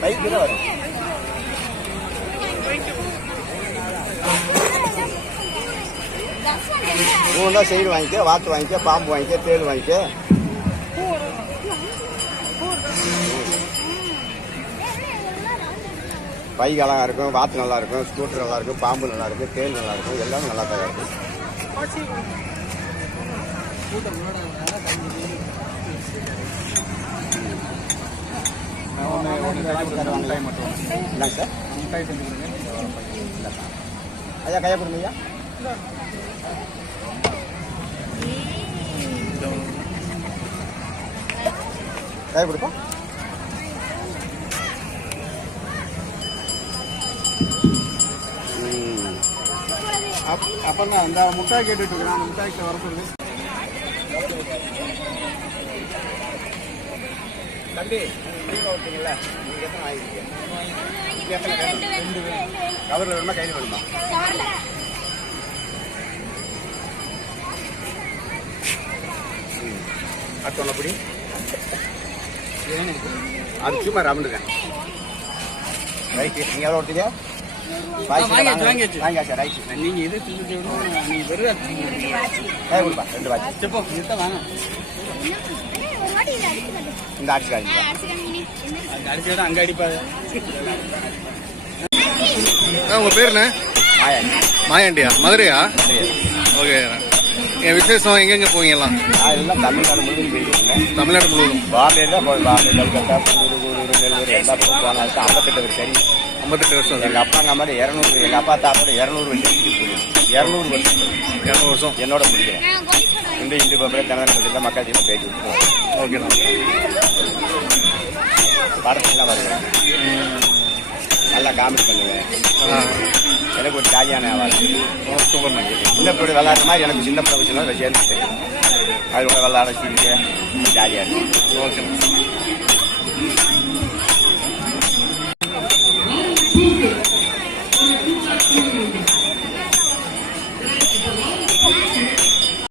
Bike தான் வரும் மூணு சைடு வாங்கிக்க வாத்து வாங்கிக்க பாம்பு வாங்கிக்க தேள் வாங்கிக்க. பைக் அழகா இருக்கும் வாத்து நல்லா இருக்கும் ஸ்கூட்டர் நல்லா இருக்கும் பாம்பு நல்லா இருக்கும் தேல் நல்லா இருக்கும் எல்லாமே நல்லா தான் இருக்கும் சார்? ஐயா கையை கொடுங்க ஐயா. கை கொடுப்போம் அப்ப தான் அந்த முட்டாய் கேட்டுட்டு இருக்கிறேன் அந்த முட்டாய்க்கு வர சொல்லு. தம்பி நீங்க ஓட்டுங்களா நீங்க எத்தனை நீங்க எத்தனை வேணும்? கவர்ல வேணுமா கையில் வேணுமா? அடுத்து அப்படி அது சும்மா ரவுண்டுங்க. ரைட்டு நீங்கள் எவ்வளோ கொடுத்தீங்க நீங்க இது தின்னுட்டு விடணும். நீ வெறும் ரெண்டு வாட்சி செப்போ இதுதான் வாங்க. இந்த ஆட்சி காய்ங்க அந்த அடிச்சோட அங்க உங்க பேர் என்ன? ஆயா மாயாண்டியா? மதுரையா. ஓகே. என் விசேஷம் எங்கெங்க போவீங்கலாம்? நான் எல்லாம் தமிழ்நாடு முழுவதும் போயிருக்கேன். தமிழ்நாடு முழுவதும். பாம்பே தான் போய் பாம்பே கல்கத்தா கூடூர் நெல்லூர் எல்லா பக்கம் போனால் தான் ஐம்பத்தெட்டு பேர் சரி ஐம்பத்தெட்டு வருஷம். எங்கள் அப்பா அம்மா மாதிரி இரநூறு எங்கள் அப்பா தாத்தோட இரநூறு வருஷம் இரநூறு வருஷம். இரநூறு வருஷம். என்னோட முடிக்கிறேன். இந்த இந்து கணவன் பற்றி மக்கள் ஜீவன் பேசி விட்டுருவோம். ஓகேண்ணா படத்துலாம் வருகிறேன் நல்லா காமெடி பண்ணுவேன். காலியான சுப்பிரமணியம் சின்ன பிள்ளை விளாட்ற மாதிரி எனக்கு சின்ன பிள்ளை வச்சுனா சேர்ந்துட்டு அது கூட விளாட சொல்லிட்டு ஜாலியாக இருக்கு ஓகே